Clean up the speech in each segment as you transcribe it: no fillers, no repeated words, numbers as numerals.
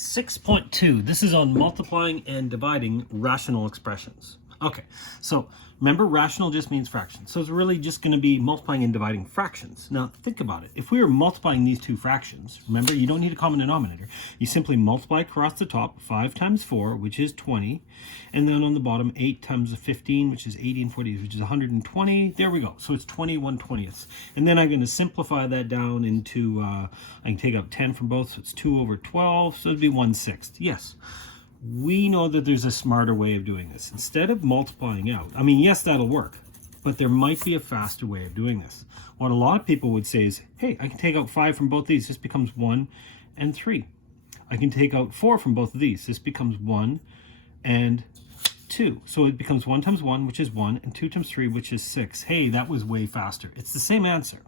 6.2. This is on multiplying and dividing rational expressions. Okay, so remember, rational just means fractions. So it's really just going to be multiplying and dividing fractions. Now, think about it. If we were multiplying these two fractions, remember, you don't need a common denominator. You simply multiply across the top 5 times 4, which is 20. And then on the bottom, 8 times 15, which is 80 and 40, which is 120. There we go. So it's 21/20. And then I'm going to simplify that down into, I can take out 10 from both, so it's 2 over 12. So it'd be 1/6. Yes. We know that there's a smarter way of doing this. Instead of multiplying out, I mean, yes, that'll work, but there might be a faster way of doing this. What a lot of people would say is, hey, I can take out 5 from both these. This becomes 1 and 3. I can take out 4 from both of these. This becomes 1 and 2. So it becomes 1 times 1, which is 1, and 2 times 3, which is 6. Hey, that was way faster. It's the same answer.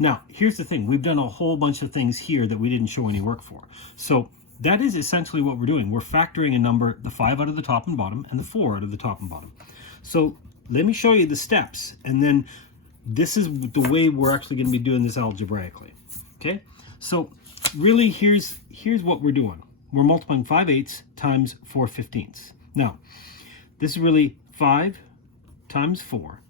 Now, here's the thing. We've done a whole bunch of things here that we didn't show any work for. So that is essentially what we're doing. We're factoring a number, the 5 out of the top and bottom, and the 4 out of the top and bottom. So let me show you the steps, and then this is the way we're actually going to be doing this algebraically. Okay? So really, here's what we're doing. We're multiplying 5/8 times 4/15. Now, this is really 5 times 4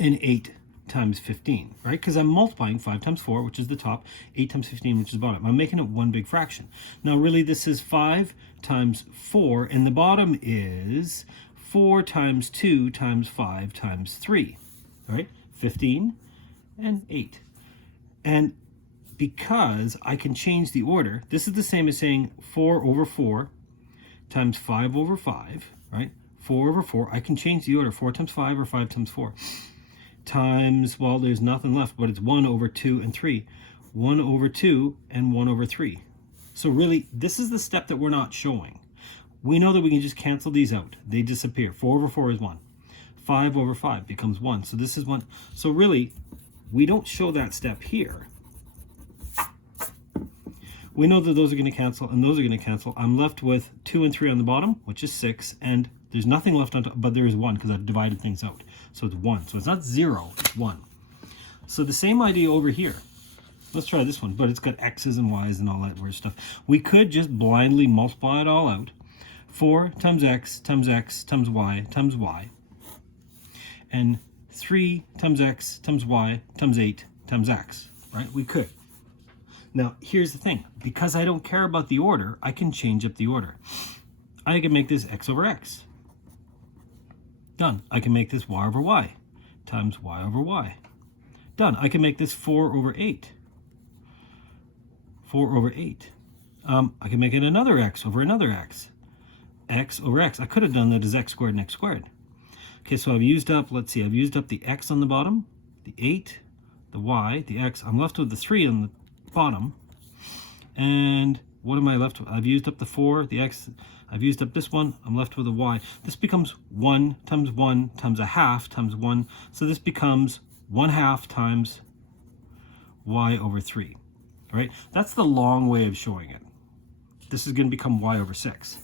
and 8 times 15, right? Because I'm multiplying 5 times 4, which is the top, 8 times 15, which is the bottom. I'm making it one big fraction. Now, really, this is 5 times 4, and the bottom is 4 times 2 times 5 times 3, right? 15 and 8. And because I can change the order, this is the same as saying 4 over 4 times 5 over 5, right? 4 over 4, I can change the order, 4 times 5 or 5 times 4. Times, well, there's nothing left, but it's 1 over 2 and 3. 1 over 2 and 1 over 3. So really, this is the step that we're not showing. We know that we can just cancel these out. They disappear. 4 over 4 is 1. 5 over 5 becomes 1. So this is 1. So really, we don't show that step here. We know that those are going to cancel and those are going to cancel. I'm left with 2 and 3 on the bottom, which is 6, and there's nothing left on top, but there is 1 because I've divided things out. So it's 1. So it's not 0, it's 1. So the same idea over here. Let's try this one, but it's got x's and y's and all that weird stuff. We could just blindly multiply it all out. 4 times x times y times y. And 3 times x times y times 8 times x, right? We could. Now, here's the thing. Because I don't care about the order, I can change up the order. I can make this x over x. Done. I can make this y over y times y over y. Done. I can make this 4 over 8. 4 over 8. I can make it another x over another x. X over x. I could have done that as x squared and x squared. Okay, so I've used up, let's see, I've used up the x on the bottom, the 8, the y, the x. I'm left with the 3 on the bottom. And what am I left with? I've used up the 4, the x. I've used up this one. I'm left with a y. This becomes 1 times a half times 1. So this becomes 1/2 times y over 3. All right? That's the long way of showing it. This is going to become y over 6.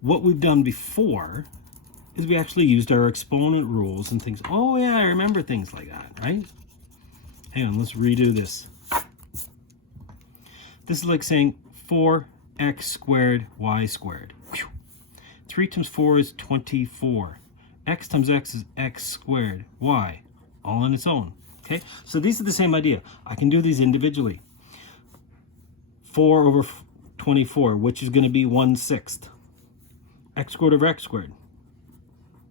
What we've done before is we actually used our exponent rules and things. Oh, yeah, I remember things like that, right? Hang on, let's redo this. This is like saying 4x squared y squared. Whew. 3 times 4 is 24. X times x is x squared. Y, all on its own. Okay, so these are the same idea. I can do these individually. 4 over 24, which is going to be 1/6. X squared over x squared,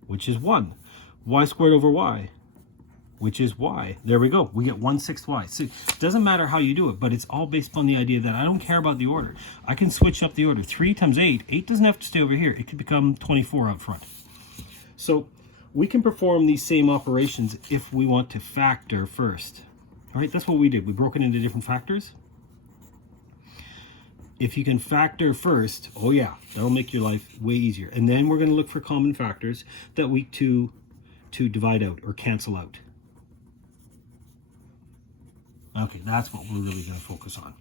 which is 1. Y squared over y, which is y. There we go. We get 1/6 y. So it doesn't matter how you do it, but it's all based on the idea that I don't care about the order. I can switch up the order. 3 times 8. 8 doesn't have to stay over here. It could become 24 out front. So we can perform these same operations if we want to factor first. All right, that's what we did. We broke it into different factors. If you can factor first, oh yeah, that'll make your life way easier. And then we're going to look for common factors that we to divide out or cancel out. Okay, that's what we're really going to focus on.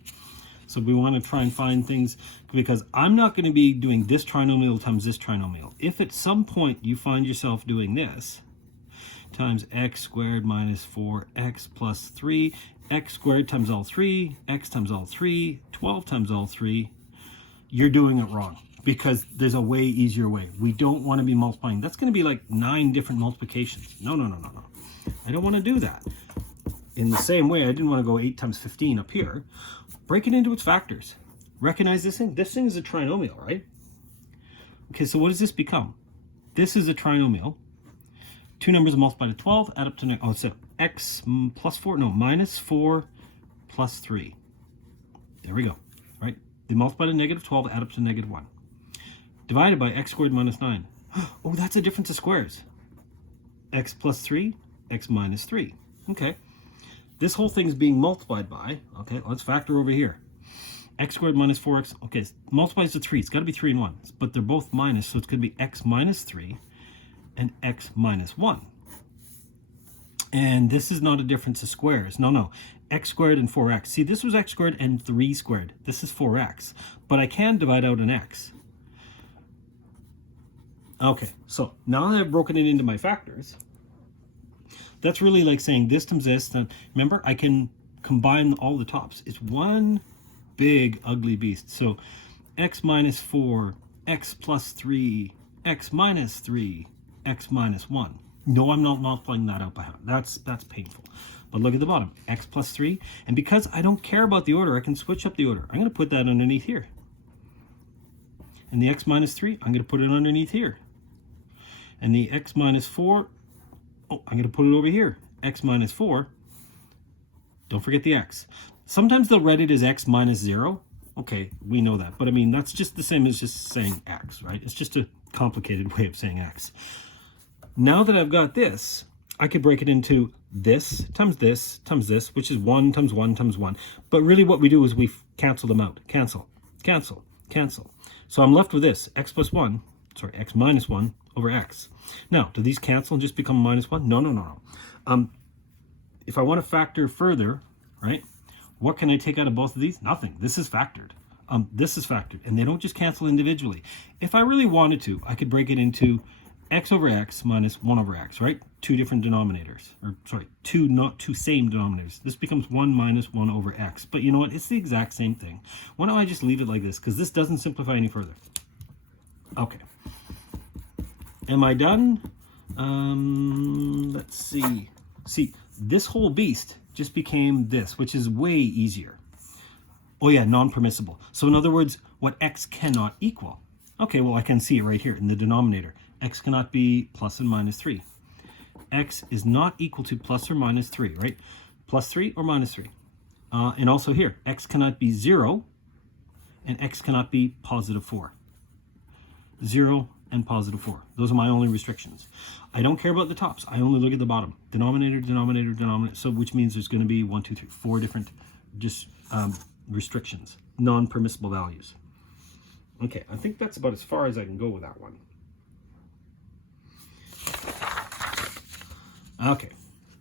So we want to try and find things, because I'm not going to be doing this trinomial times this trinomial. If at some point you find yourself doing this, times x squared minus 4x plus 3, x squared times all 3, x times all 3, 12 times all three, you're doing it wrong, because there's a way easier way. We don't want to be multiplying. That's going to be like 9 different multiplications. No. I don't want to do that. In the same way, I didn't want to go 8 times 15 up here. Break it into its factors. Recognize this thing? This thing is a trinomial, right? Okay, so what does this become? This is a trinomial. Two numbers multiplied to 12, add up to, it's x plus 4, no, minus 4 plus 3. There we go, right? They multiply to negative 12, add up to negative 1. Divided by x squared minus 9. Oh, that's a difference of squares. X plus 3, x minus 3. Okay. This whole thing's being multiplied by, okay, let's factor over here. X squared minus 4x, okay, multiplies to 3. It's got to be 3 and 1, but they're both minus, so it's going to be x minus 3 and x minus 1. And this is not a difference of squares. No. X squared and 4x. See, this was x squared and 3 squared. This is 4x, but I can divide out an x. Okay, so now that I've broken it into my factors, that's really like saying this times this. Remember, I can combine all the tops. It's one big ugly beast. So x minus 4, x plus 3, x minus 3, x minus 1. No, I'm not multiplying that out by hand. That's painful. But look at the bottom, x plus 3. And because I don't care about the order, I can switch up the order. I'm going to put that underneath here. And the x minus 3, I'm going to put it underneath here. And the x minus 4, oh, I'm going to put it over here. X minus 4. Don't forget the x. Sometimes they'll write it as x minus 0. Okay, we know that. But I mean, that's just the same as just saying x, right? It's just a complicated way of saying x. Now that I've got this, I could break it into this times this times this, which is 1 times 1 times 1. But really what we do is we cancel them out. Cancel, cancel, cancel. So I'm left with this, x minus 1 over x. Now, do these cancel and just become minus 1? No. If I want to factor further, right, what can I take out of both of these? Nothing. This is factored. This is factored. And they don't just cancel individually. If I really wanted to, I could break it into x over x minus 1 over x, right? Two different denominators. Or, sorry, two same denominators. This becomes 1 minus 1 over x. But you know what? It's the exact same thing. Why don't I just leave it like this? Because this doesn't simplify any further. Okay. Am I done? Let's see. See, this whole beast just became this, which is way easier. Oh yeah, non-permissible. So in other words, what x cannot equal. Okay, well I can see it right here in the denominator. X cannot be plus and minus 3. X is not equal to plus or minus 3, right? Plus 3 or minus 3. And also here, x cannot be 0 and x cannot be positive 4. 0 and positive 4. Those are my only restrictions. I don't care about the tops. I only look at the bottom. Denominator, denominator, denominator. So which means there's going to be 1, 2, 3, 4 different just restrictions, non-permissible values. Okay, I think that's about as far as I can go with that one. Okay,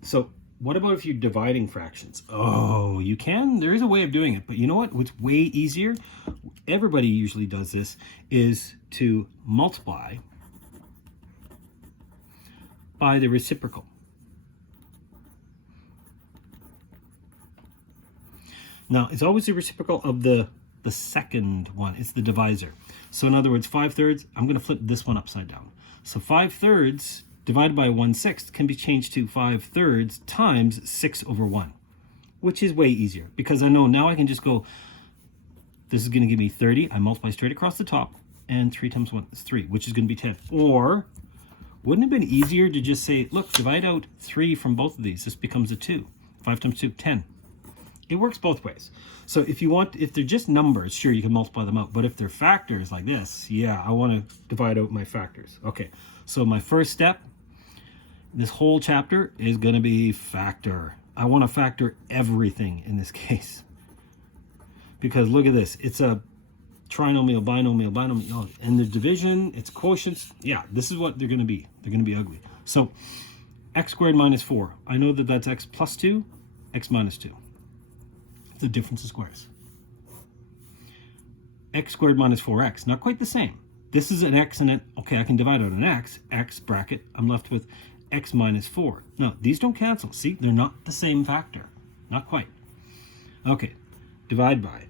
so what about if you're dividing fractions? Oh, you can. There is a way of doing it, but you know what? What's way easier, everybody usually does this, is to multiply by the reciprocal. Now, it's always the reciprocal of the second one. It's the divisor. So in other words, 5/3, I'm going to flip this one upside down. So 5/3 divided by 1/6 can be changed to 5/3 times 6 over 1, which is way easier because I know now I can just go, this is going to give me 30. I multiply straight across the top, and 3 times 1 is 3, which is going to be 10. Or wouldn't it have been easier to just say, look, divide out 3 from both of these. This becomes a 2. 5 times 2, 10. It works both ways. So if you want, if they're just numbers, sure, you can multiply them out. But if they're factors like this, yeah, I want to divide out my factors. Okay, so my first step, this whole chapter is going to be factor. I want to factor everything in this case. Because look at this. It's a trinomial, binomial, and the division, it's quotients. Yeah, this is what they're going to be. They're going to be ugly. So x squared minus 4. I know that that's x plus 2, x minus 2. The difference of squares. X squared minus 4x, not quite the same. This is an x and an, okay, I can divide out an x bracket, I'm left with x minus 4. No, these don't cancel. See, they're not the same factor. Not quite. Okay, divide by.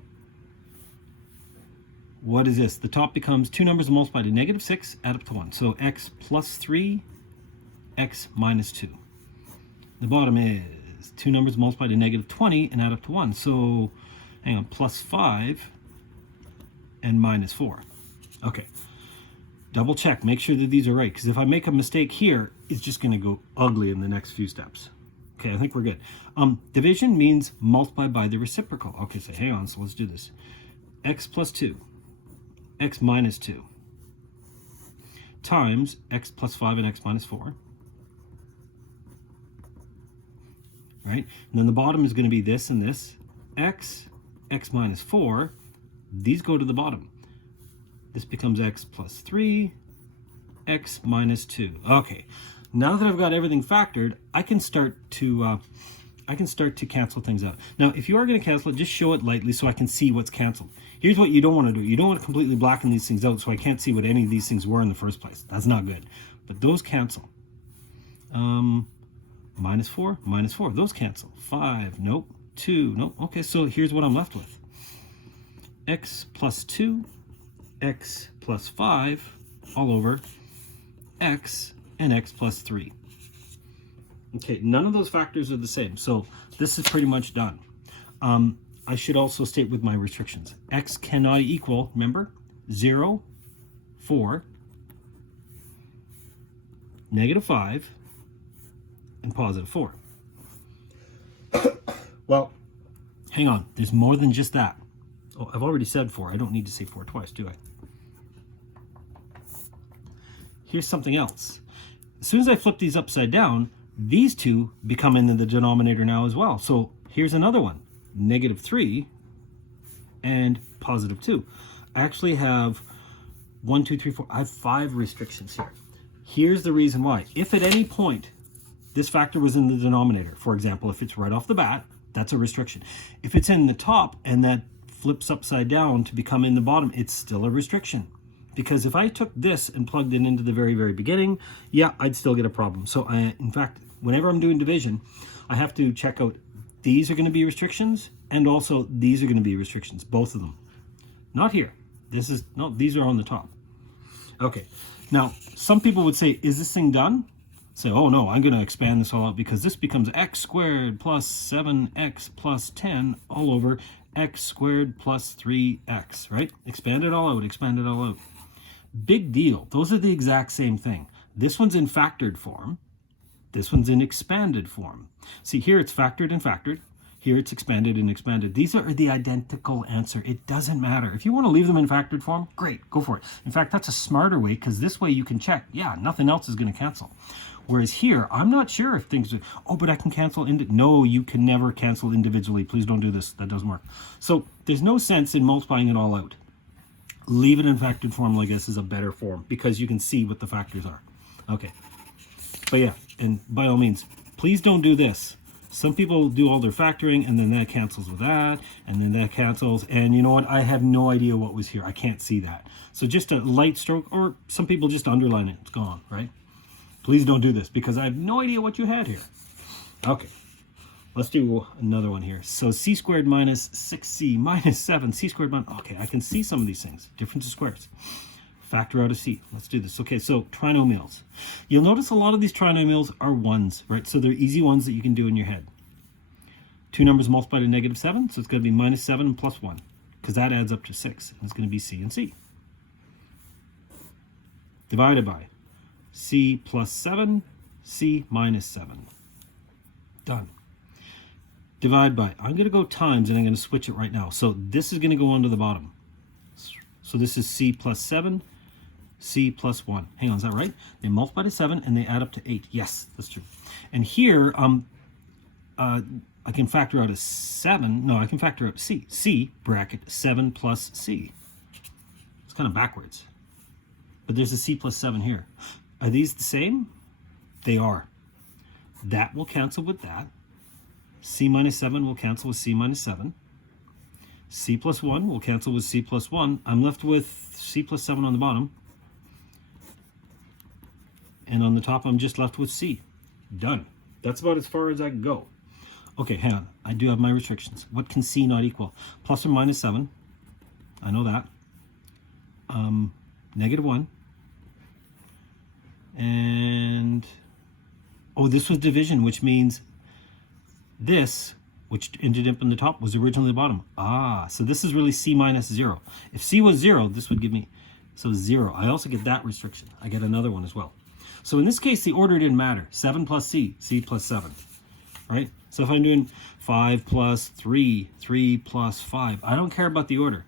what is this? The top becomes two numbers multiplied to negative 6, add up to 1. So x plus 3, x minus 2. The bottom is two numbers multiplied to negative 20 and add up to 1. So, hang on, plus 5 and minus 4. Okay, double check, make sure that these are right, because if I make a mistake here, it's just going to go ugly in the next few steps. Okay, I think we're good. Division means multiply by the reciprocal. Okay, so hang on, so let's do this. X plus 2, x minus 2, times x plus 5 and x minus 4. Right? And then the bottom is going to be this and this. X minus 4, these go to the bottom. This becomes x plus 3, x minus 2. Okay, now that I've got everything factored, I can start to cancel things out. Now, if you are going to cancel it, just show it lightly so I can see what's canceled. Here's what you don't want to do. You don't want to completely blacken these things out so I can't see what any of these things were in the first place. That's not good. But those cancel. Minus 4, those cancel. 5, nope. 2, nope. Okay, so here's what I'm left with. X plus 2, x plus 5, all over x and x plus 3. Okay, none of those factors are the same, so this is pretty much done. I should also state with my restrictions. X cannot equal, remember, 0, 4, negative 5, and positive 4. Well, hang on, there's more than just that. Oh, I've already said 4. I don't need to say 4 twice, do I? Here's something else. As soon as I flip these upside down, these two become in the denominator now as well. So here's another one, negative 3 and positive 2. I actually have 1, 2, 3, 4. I have 5 restrictions here. Here's the reason why. If at any point this factor was in the denominator, for example, if it's right off the bat, that's a restriction. If it's in the top and that flips upside down to become in the bottom, it's still a restriction. Because if I took this and plugged it into the very, very beginning, yeah, I'd still get a problem. So in fact, whenever I'm doing division, I have to check out these are going to be restrictions and also these are going to be restrictions, both of them. Not here. No, these are on the top. Okay. Now, some people would say, is this thing done? Say, oh no, I'm going to expand this all out because this becomes x squared plus 7x plus 10 all over x squared plus 3x, right? Expand it all out, expand it all out. Big deal. Those are the exact same thing. This one's in factored form. This one's in expanded form. See, here it's factored and factored. Here it's expanded and expanded. These are the identical answer. It doesn't matter. If you want to leave them in factored form, great, go for it. In fact, that's a smarter way because this way you can check, yeah, nothing else is going to cancel. Whereas here, I'm not sure if things are, oh, but I can cancel. No, you can never cancel individually. Please don't do this. That doesn't work. So there's no sense in multiplying it all out. Leave it in factored form, I guess, is a better form because you can see what the factors are. Okay. But yeah, and by all means, please don't do this. Some people do all their factoring and then that cancels with that and then that cancels. And you know what? I have no idea what was here. I can't see that. So just a light stroke, or some people just underline it. It's gone, right? Please don't do this because I have no idea what you had here. Okay, let's do another one here. So c squared minus 6c minus 7, c squared minus, okay, I can see some of these things, difference of squares. Factor out of c. Let's do this. Okay, so trinomials. You'll notice a lot of these trinomials are ones, right? So they're easy ones that you can do in your head. Two numbers multiplied to negative 7, so it's going to be minus 7 and plus 1 because that adds up to 6. And it's going to be c and c. Divided by c plus 7, c minus 7. Done. Divide by, I'm going to go times and I'm going to switch it right now. So this is going to go onto the bottom. So this is c plus 7, c plus 1. Hang on, is that right? They multiply to 7 and they add up to 8. Yes, that's true. And here, I can factor out a 7. No, I can factor out c. c bracket 7 plus c. It's kind of backwards. But there's a c plus 7 here. Are these the same? They are. That will cancel with that. C minus 7 will cancel with C minus 7. C plus 1 will cancel with C plus 1. I'm left with C plus 7 on the bottom. And on the top, I'm just left with C. Done. That's about as far as I can go. Okay, hang on. I do have my restrictions. What can C not equal? Plus or minus 7. I know that. -1. And, oh, this was division, which means this, which ended up in the top, was originally the bottom. Ah, so this is really c minus 0. If c was 0, this would give me, so 0. I also get that restriction. I get another one as well. So in this case, the order didn't matter. 7 plus c, c plus 7, right? So if I'm doing 5 plus 3, 3 plus 5, I don't care about the order.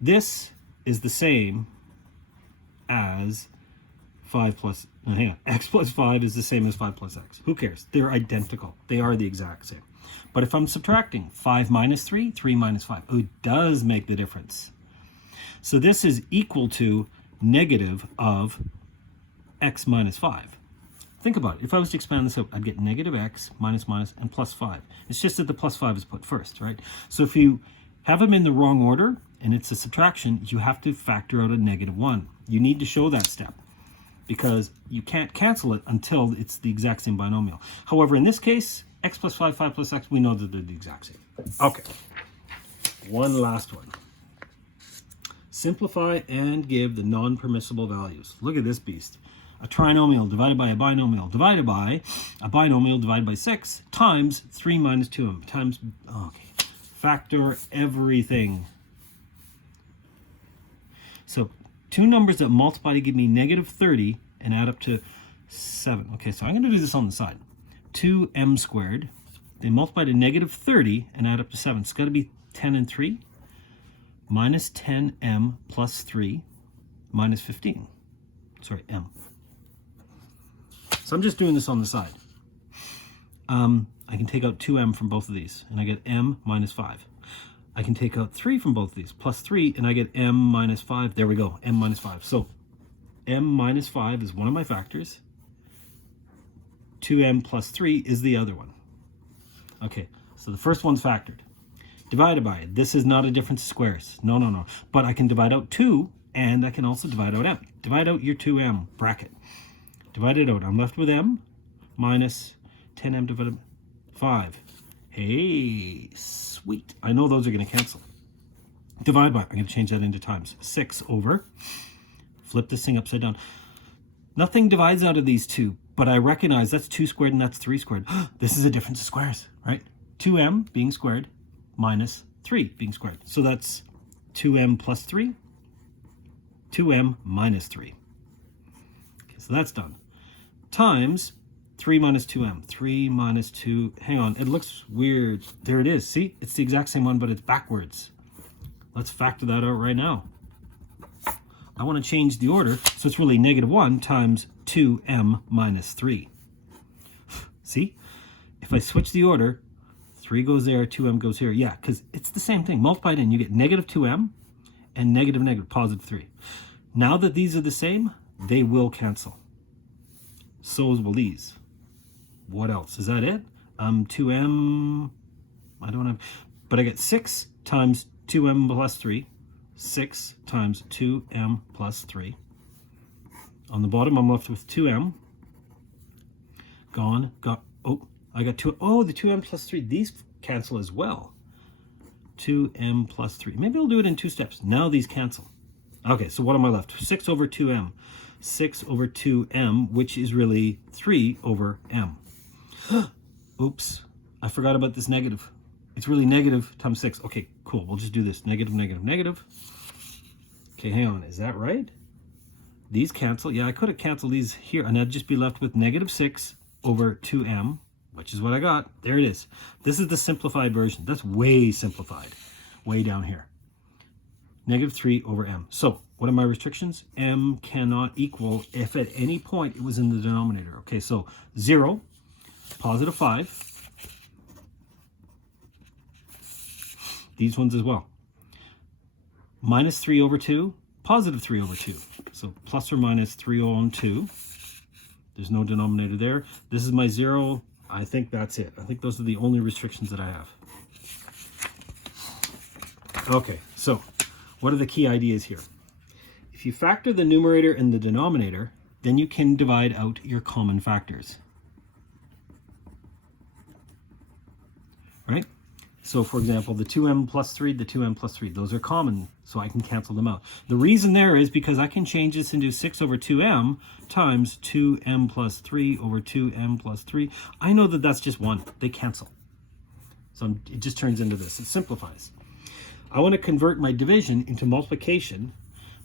This is the same as 5 plus, no, hang on, x plus 5 is the same as 5 plus x. Who cares? They're identical. They are the exact same. But if I'm subtracting 5 minus 3, 3 minus 5, oh, it does make the difference. So this is equal to negative of x minus 5. Think about it. If I was to expand this out, I'd get negative x minus minus and plus 5. It's just that the plus 5 is put first, right? So if you have them in the wrong order and it's a subtraction, you have to factor out a -1. You need to show that step because you can't cancel it until it's the exact same binomial. However, in this case, x plus 5, 5 plus x, we know that they're the exact same. Okay, one last one. Simplify and give the non-permissible values. Look at this beast. A trinomial divided by a binomial divided by a binomial divided by 6 times 3 minus 2m times, okay, factor everything. So two numbers that multiply to give me -30 and add up to 7. Okay, so I'm going to do this on the side. 2m squared, they multiply to -30 and add up to 7. It's got to be 10 and 3 minus 10m plus 3 minus 15. Sorry, m. So I'm just doing this on the side. I can take out 2m from both of these, and I get m minus 5. I can take out 3 from both of these, plus 3, and I get m minus 5. There we go, m minus 5. So m minus 5 is one of my factors. 2m plus 3 is the other one. Okay, so the first one's factored. Divided by, this is not a difference of squares. No, no, no. But I can divide out 2, and I can also divide out m. Divide out your 2m, bracket. Divide it out. I'm left with m minus 10m divided by 5. Hey, sweet. I know those are going to cancel. Divide by, I'm going to change that into times. 6 over, flip this thing upside down. Nothing divides out of these two, but I recognize that's 2 squared and that's 3 squared. This is a difference of squares, right? 2m being squared minus 3 being squared. So that's 2m plus 3, 2m minus 3. Okay, so that's done. Times 3 minus 2m. 3 minus 2, hang on, it looks weird. There it is, see? It's the exact same one, but it's backwards. Let's factor that out right now. I want to change the order, so it's really -1 times 2m minus 3. See? If I switch the order, 3 goes there, 2m goes here. Yeah, because it's the same thing. Multiply it in, you get -2m and negative, positive 3. Now that these are the same, they will cancel. So will these. What else? Is that it? 2m, I don't have, but I get 6 times 2m plus 3. 6 times 2m plus 3. On the bottom, I'm left with 2m. Gone. Oh, I got 2. Oh, the 2m plus 3. These cancel as well. 2m plus 3. Maybe I'll do it in 2 steps. Now these cancel. Okay, so what am I left? 6 over 2m. 6 over 2m, which is really 3 over m. Oops, I forgot about this negative. It's really negative times 6. Okay, cool. We'll just do this. Negative. Okay, hang on. Is that right? These cancel. Yeah, I could have canceled these here, and I'd just be left with -6 over 2m, which is what I got. There it is. This is the simplified version. That's way simplified. Way down here. -3 over m. So, what are my restrictions? M cannot equal if at any point it was in the denominator. Okay, so 0, positive 5. These ones as well. -3 over 2, positive 3 over 2. So plus or minus 3 on 2. There's no denominator there. This is my 0. I think that's it. I think those are the only restrictions that I have. Okay, so what are the key ideas here? If you factor the numerator and the denominator, then you can divide out your common factors. Right? So for example, the 2m plus 3, the 2m plus 3, those are common, so I can cancel them out. The reason there is because I can change this into 6 over 2m times 2m plus 3 over 2m plus 3. I know that that's just 1. They cancel. So it just turns into this. It simplifies. I want to convert my division into multiplication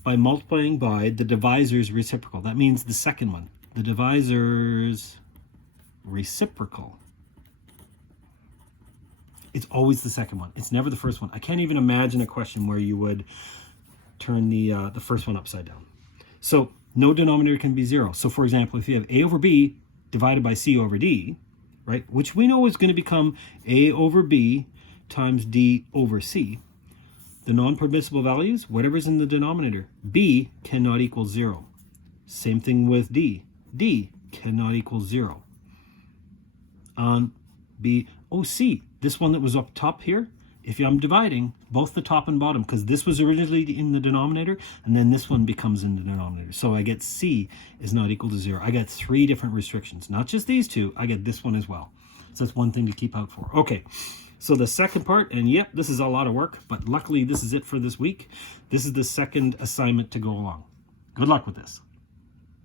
by multiplying by the divisor's reciprocal. That means the second one, the divisor's reciprocal. It's always the second one. It's never the first one. I can't even imagine a question where you would turn the first one upside down. So no denominator can be 0. So for example, if you have a over b divided by c over d, right, which we know is going to become a over b times d over c, the non-permissible values, whatever's in the denominator, b cannot equal 0. Same thing with d. d cannot equal 0. On b, oh, c, this one that was up top here, if I'm dividing both the top and bottom, because this was originally in the denominator, and then this one becomes in the denominator. So I get c is not equal to 0. I get 3 different restrictions. Not just these two, I get this one as well. So that's one thing to keep out for. Okay, so the second part, and yep, this is a lot of work, but luckily this is it for this week. This is the second assignment to go along. Good luck with this.